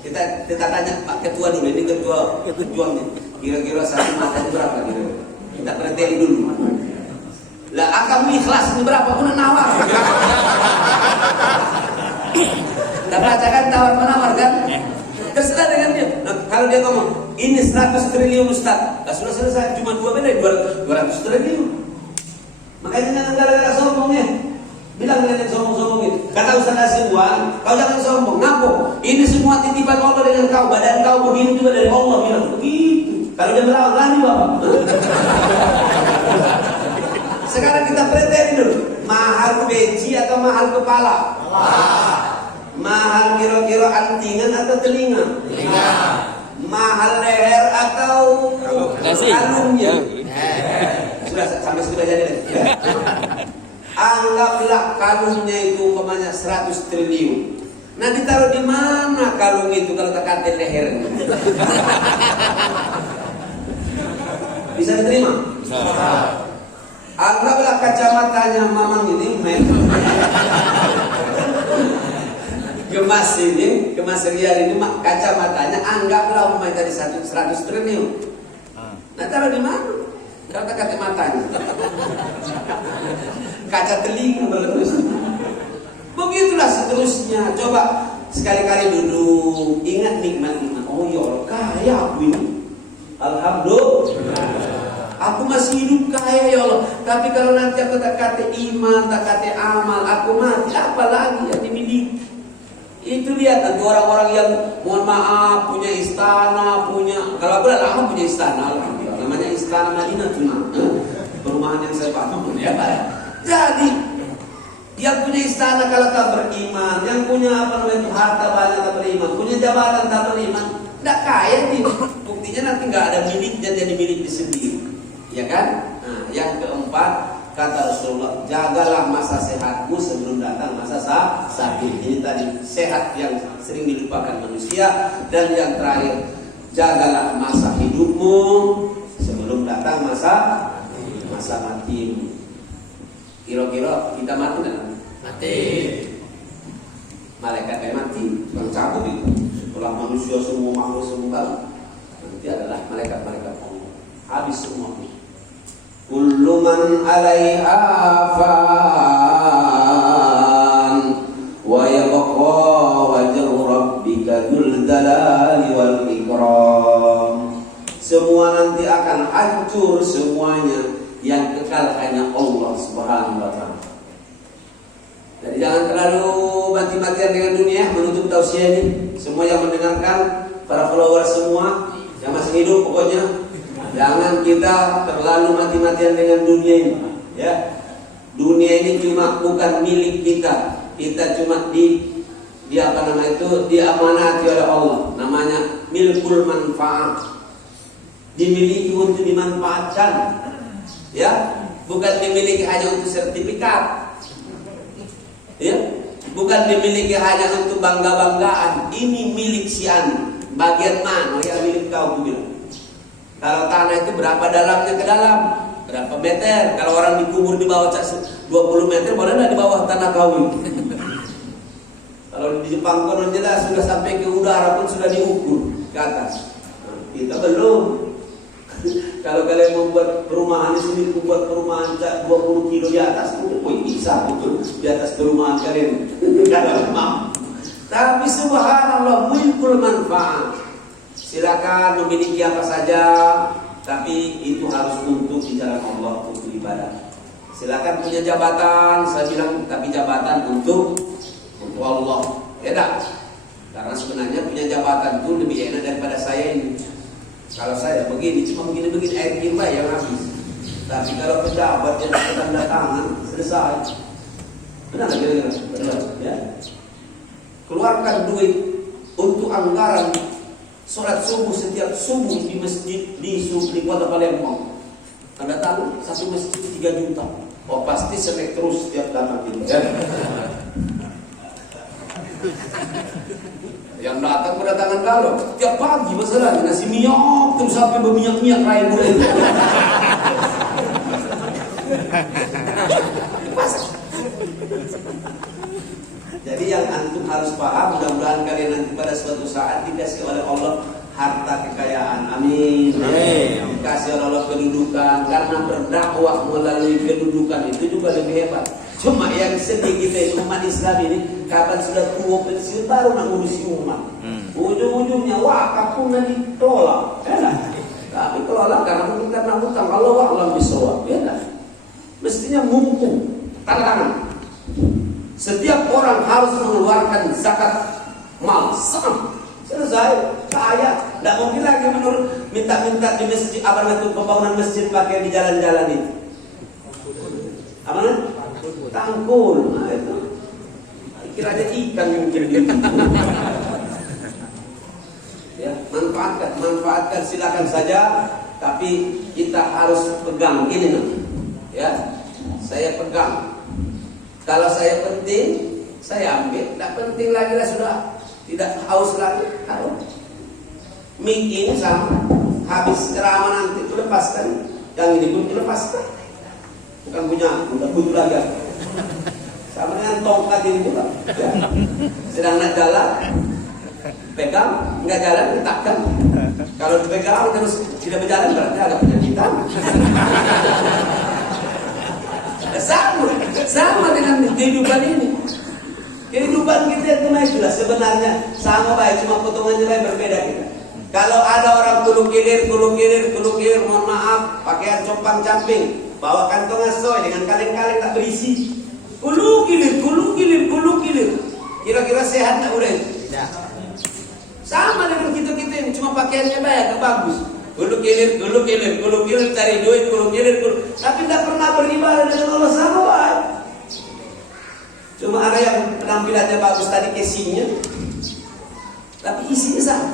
Kita tanya Pak Ketua dulu, ini ketua nih. Kira-kira satu mata itu berapa gitu? Kita perhatiin dulu. Lah akamu ikhlas ini berapa? Aku nawar. Kita bacakan tawar menawar kan? Terserah dengan dia. Nah, kalau dia ngomong ini 100 triliun Ustaz, nah, sudah selesai. Cuma 200 triliun. Makanya jangan gara-gara sombongnya. Bilang dengan yang sombong-sombong itu. Kata Ustaz masa kasih uang, kau jangan sombong. Ngaku, ini semua titipan Allah dengan kau. Badan kau begini juga dari Allah, bilang begitu. Kalau dia melawan, lari bapak. Sekarang kita pretend dulu, mahal peci atau mahal kepala? Mahal kira-kira antingan atau telinga? Mahal leher atau kalungnya? Sudah sampai sudah jadi. Anggaplah kalungnya itu umpamanya 100 triliun. Nah, ditaruh di mana kalung itu kalau tekatin lehernya? Bisa diterima? Bisa. Anggaplah kacamatanya mamang ini gemas rial ini kacamatanya anggaplah umpamanya tadi 100 triliun. Nah, taruh di mana? Kalau tekatin matanya. Kaca telinga berterus. Begitulah seterusnya. Coba sekali-kali duduk, ingat nikmat. Oh ya Allah, kaya aku ini. Alhamdulillah. Aku masih hidup kaya ya Allah. Tapi kalau nanti aku tak kata iman, tak kata amal, aku mati, apa lagi yang dimiliki? Itu lihat nanti orang-orang yang mohon maaf punya istana, kalau aku lama punya istana, alhamdulillah. Namanya Istana Madinah cuma perumahan yang saya bangun ya Pak. Jadi yang punya istana kalau tak beriman, yang punya apa namanya itu harta banyak tak beriman, punya jabatan tak beriman, tidak kaya nih. Buktinya nanti nggak ada miliknya, jadi milik sendiri, ya kan? Nah, yang keempat kata Rasulullah, jagalah masa sehatmu sebelum datang masa sakit. Ini tadi sehat yang sering dilupakan manusia. Dan yang terakhir, jagalah masa hidupmu sebelum datang masa matimu. Kira-kira kita mati enggak? Mati. Malaikat mati, bang cabut itu. Setelah manusia semua makhluk semua nanti adalah malaikat-malaikat Allah. Habis semua. Kullu man 'alaiha fan wa yabqa wajhu rabbika dzul jalali wal ikram. Semua nanti akan hancur semuanya. Yang kekal hanya Allah Subhanahu wa ta'ala. Jadi jangan terlalu mati-matian dengan dunia. Menutup tausiah ini, semua yang mendengarkan, para follower semua yang masih hidup pokoknya, jangan kita terlalu mati-matian dengan dunia ini. Ya, dunia ini cuma bukan milik kita. Kita cuma diamanati oleh Allah. Namanya milkul manfaat. Dimiliki untuk dimanfaatkan. Ya, bukan dimiliki hanya untuk sertifikat. Ya, bukan dimiliki hanya untuk bangga-banggaan. Ini milik si Ani. Bagian mana yang milik kau? Aku bilang. Kalau tanah itu berapa dalamnya ke dalam? Berapa meter? Kalau orang dikubur di bawah 20 meter, boleh nggak di bawah tanah kau ini? Kalau di Jepang konon jelas sudah sampai ke udara pun sudah diukur ke atas. Nah, kita belum. Kalau kalian membuat perumahan di sini, membuat perumahan 20 kilo di atas, bisa betul di atas perumahan kalian. Tapi subhanallah, mulkul manfaat. Silakan memiliki apa saja, tapi itu harus untuk di jalan Allah, untuk ibadah. Silakan punya jabatan, saya bilang, tapi jabatan untuk Allah. Ya tak? Karena sebenarnya punya jabatan itu lebih enak daripada saya ini. Kalau saya begini, cuma begini-begini air timba yang habis. Tapi kalau pejabat yang tanda tangan, selesai. Benar kira-kira? Benar, ya. Keluarkan duit untuk anggaran sholat subuh setiap subuh di masjid di Kota Palembang. Tanda tangan satu masjid 3 juta. Oh pasti selek terus setiap datang gitu. Ya. Yang datang berdatangan kalau tiap pagi masalahnya nasi minyak terus sampai berminyak-minyak raih mulai itu. Jadi yang antum harus paham, mudah-mudahan kalian nanti pada suatu saat dikasih oleh Allah harta kekayaan. Amin. Amin. Dikasih oleh Allah kedudukan, karena berdakwah melalui kedudukan itu juga lebih hebat. Cuma yang sedih kita itu umat Islam ini, kapan sudah tua pensiun baru nak ngurusi umat. Ujung-ujungnya wakaf pun nanti kelola. Tapi kelola karena mungkin karena hutang. Allah wa'lam bisawab. Mestinya mumpung tangan. Setiap orang harus mengeluarkan zakat mal. Selesai. Kaya. Tidak mungkin lagi minta-minta di masjid, apa namanya, pembangunan masjid pakai di jalan-jalan itu. Apa namanya? Tangkul. Nah itu. Kira aja ikan yang jadi. Ya, manfaatkan silakan saja, tapi kita harus pegang ini nanti. Ya, saya pegang. Kalau saya penting, saya ambil. Tidak penting lagi lah sudah. Tidak haus lagi. Harus. Mik ini sama. Habis ceramah nanti itu lepaskan. Yang ini pun dilepaskan. Bukan punya, udah butuh lagi. Sama dengan tongkat ini juga. Ya. Sedang nak jalan, pegang, nggak jalan, letakkan. Kalau dipegang terus tidak berjalan berarti ada penyakitan. Sama dengan kehidupan ini. Kehidupan kita itu sudah sebenarnya sama baik, cuma potongannya baik berbeda kita. Kalau ada orang kuluk kilir, mohon maaf, pakaian compang camping, bawa kantong asoy dengan kaleng-kaleng tak berisi. Kuluk kilir. Kira-kira sehat tak udah? Tidak. Sama dengan kita ini, cuma pakaiannya baik, bagus. Kuluk kilir, cari duit, kuluk kilir. Tapi tidak pernah beribadah dengan Allah sama baik. Cuma ada yang penampilannya bagus tadi casingnya, tapi isinya sama.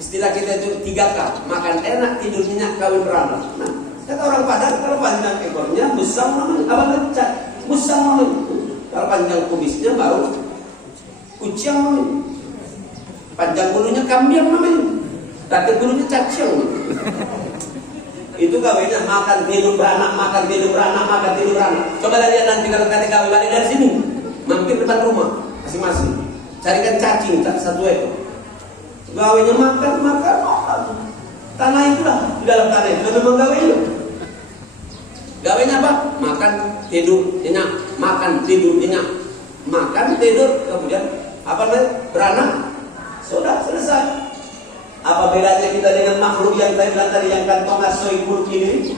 Istilah kita itu 3K, makan enak, tidur nyenyak, kawin beranak. Nah, kata orang Padang kalau panjang ekornya musang namanya, apa namanya? Musang namanya. Kalau panjang kumisnya baru kucing namanya. Panjang bulunya kambing namanya. Tapi bulunya cacing. Itu kawinnya makan tidur beranak. Coba lihat nanti kalau kalian kawin balik dari sini, mampir depan rumah masing-masing. Carikan cacing satu ekor. Gawainya makan. Tanah itulah di dalam tanah itu memang gawainya. Gawainya apa? Makan, tidur, nyenyak. Makan, tidur, kemudian apa namanya? Beranak. Sudah selesai. Apa bedanya kita dengan makhluk yang saya bilang tadi, yang kantong asoy kuluk ini?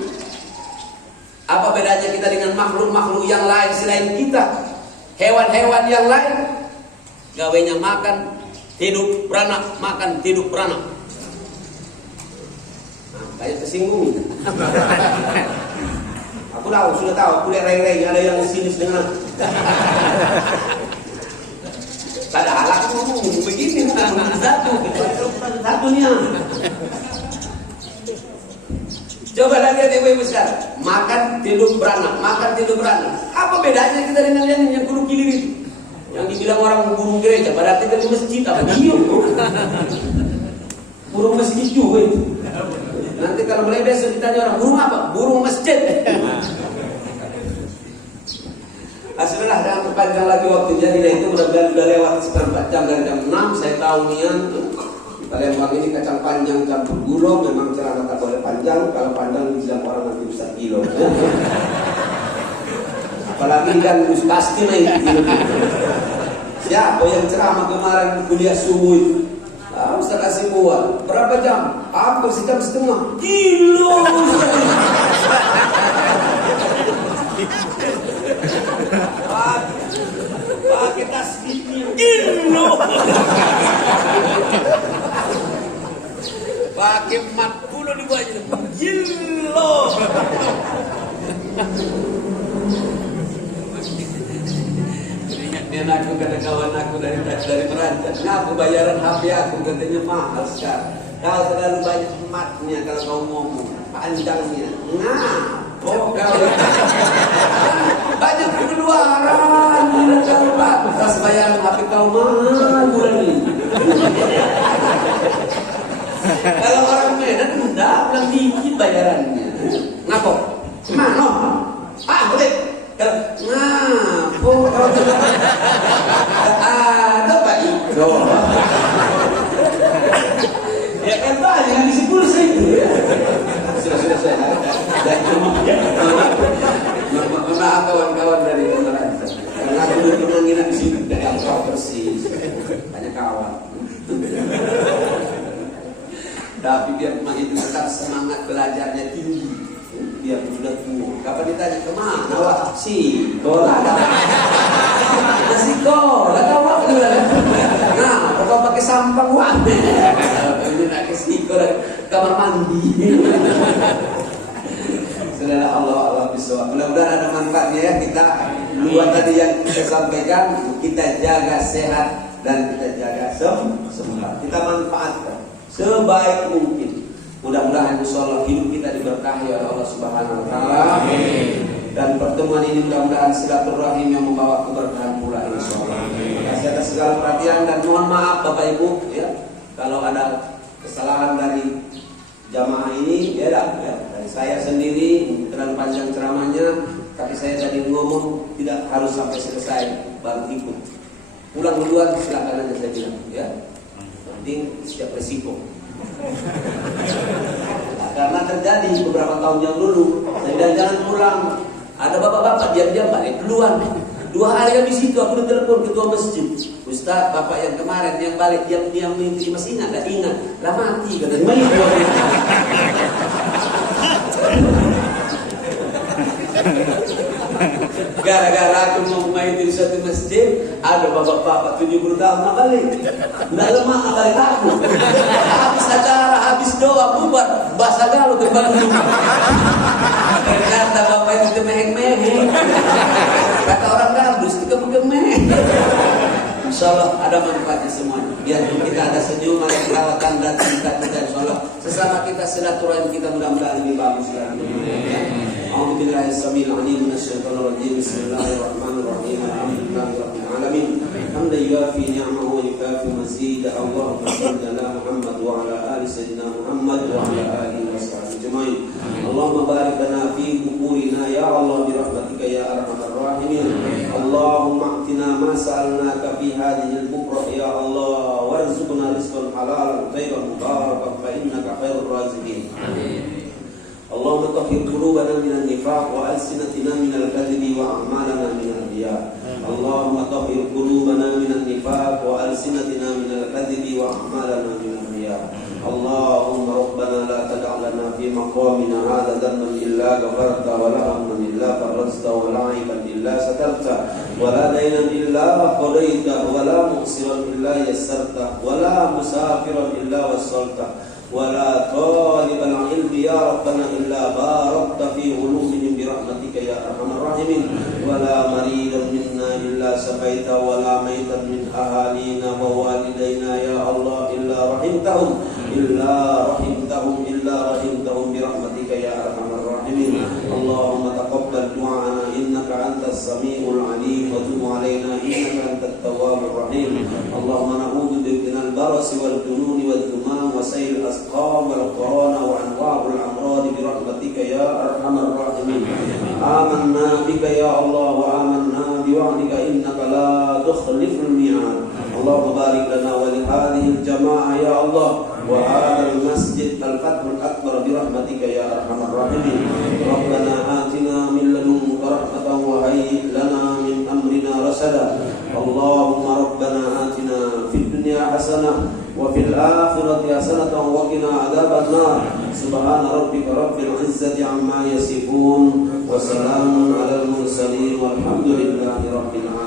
Apa bedanya kita dengan makhluk-makhluk yang lain selain kita? Hewan-hewan yang lain gawainya makan, hidup, beranak, makan, hidup, beranak. Nah, kayak tersinggung. Aku tahu, sudah tahu. Aku lihat rai-rai ada yang sinis dengan. Padahal aku ngomong begini, satunya. Coba lihat ibu-ibu sekarang, makan, tidur, beranak. Apa bedanya kita dengan yang kuluk kilir itu? Yang dibilang orang burung gereja, berarti dari masjid apa dia? Burung masjid juga itu. Nanti kalau mulai besok ditanya orang, burung apa? Burung masjid. Sudah jangan terpanjang lagi waktu jadi itu mudah-mudahan sudah lewat sekitar 4 jam dari jam 6. Saya tahu nian di Palembang ini kacang panjang campur gula, memang celana tak boleh panjang. Kalau panjang bisa orang nanti bisa kilo. Apalagi kan pasti naik kilo. Siapa yang ceramah kemarin kuliah subuh itu? Ustaz kasih buat berapa jam? Hampir sejam setengah. Kilo. Pakai tasbihnya gilo. Pakai mat puluh di bawahnya gilo. Ingat aku kata kawan aku dari Berantas, ngaku bayaran HP aku katanya mahal sekarang. Kau terlalu banyak ematnya kalau kau ngomong, panjangnya. Oh, kau banyak pengeluaran, kau batas bayaran HP kau mahal bulan ini. Kalau orang Medan enggak, bilang dikit bayarannya. Ngapa? Mana? Boleh. Ngapo? Ada Pak Iko. Ya kan banyak yang isi pulsa itu. Sudah saya. Maaf kawan-kawan dari Berantas. Karena aku dulu menginap di sini dari Alfa persis. Banyak kawan. Tapi biar emak itu tetap semangat belajarnya tinggi. Biar sudah tua. Kapan ditanya kemana? Wah, bola. Asiko, lagawak na. Nah, pokok pakai sampah wah. Ini nak kesiko kamar mandi. Saudara Allah bisawab. Mudah-mudahan ada manfaatnya ya. Kita dua tadi yang kita sampaikan, kita jaga sehat dan kita jaga semangat. Kita manfaatkan sebaik mungkin. Mudah-mudahan insyaallah hidup kita diberkahi oleh Allah Subhanahu wa taala. Dan pertemuan ini mudah-mudahan silaturahim yang membawa keberkahan pula insyaallah. Terima kasih atas segala perhatian dan mohon maaf Bapak Ibu ya kalau ada kesalahan dari jamaah ini ya dari saya sendiri terlalu panjang ceramahnya, tapi saya tadi ngomong tidak harus sampai selesai baru ikut. Pulang duluan silakan aja saya bilang ya. Penting siap resiko. Nah, karena terjadi beberapa tahun yang dulu saya bilang jangan pulang, ada bapak-bapak diam-diam balik duluan. 2 hari habis itu aku udah telepon ketua masjid, Ustaz bapak yang kemarin yang balik diam-diam itu masih ingat? Gak ingat lah, mati katanya. Gara-gara aku mau main di suatu masjid, ada bapak-bapak 70 tahun nak balik. Nggak lemah nak balik aku. Habis acara, habis doa, bubar, bahasa galau ke Bandung. Kata bapak itu kemeheng-meheng. Kata orang gandus itu kemeheng. Insyaallah ada manfaatnya semuanya. Biar kita ada senyuman, kelawatan dan cinta kita insyaallah. Sesama kita silaturahim kita mudah-mudahan lebih bagus lagi. أعوذ بالله السميع العليم من الشيطان الرجيم بسم الله الرحمن الرحيم الحمد لله رب العالمين حمدا يوافي نعمه ويكافئ مزيده اللهم صل على محمد وعلى آل سيدنا محمد وعلى آله وصحبه أجمعين اللهم بارك لنا في بكورنا يا الله برحمتك يا أرحم الراحمين اللهم اعطنا ما سألناك في هذه البكرة يا الله وارزقنا رزقا حلالا طيبا مباركا فإنك خير الرازقين اللهم طهر قلوبنا من النفاق وألسنتنا من الكذب وأعمالنا من الرياء اللهم طهر قلوبنا من النفاق وألسنتنا من الكذب وأعمالنا من الرياء اللهم ربنا لا تدع لنا في مقامنا هذا ذنبا إلا غفرته ولا هما إلا فرجته ولا عيبا إلا سترته ولا دينا إلا قضيته ولا مؤسرا إلا يسرته ولا مسافرا إلا وصلته ولا طالب العلم يا ربنا إلا باركت في علومهم برحمتك يا أرحم الراحمين ولا مريضا منا إلا شفيته ولا ميتا من أهالينا ووالدينا يا الله إلا رحمتهم برحمتك يا أرحم الراحمين اللهم تقبل دعاءنا إنك أنت السميع العليم وتب علينا إنك أنت التواب الرحيم اللهم نعوذ بك من البرص والجنون والذمام وسيل الأسقام والقرون وأنواع الأمراض برحمتك يا أرحم الراحمين آمنا بك يا الله وآمنا بوعدك إنك لا تخلف الميعاد اللهم بارك لنا ولهذه الجماعة يا الله وهذا المسجد الفتح الأكبر برحمتك يا أرحم الراحمين ربنا آتنا من لدنك رحمة وهيئ لنا من أمرنا رشدا اللهم ربنا آتنا في الدنيا حسنة وفي الآخرة حسنة وقنا عذاب النار سبحان ربك رب العزة عما يصفون وسلام على المرسلين والحمد لله رب العالمين.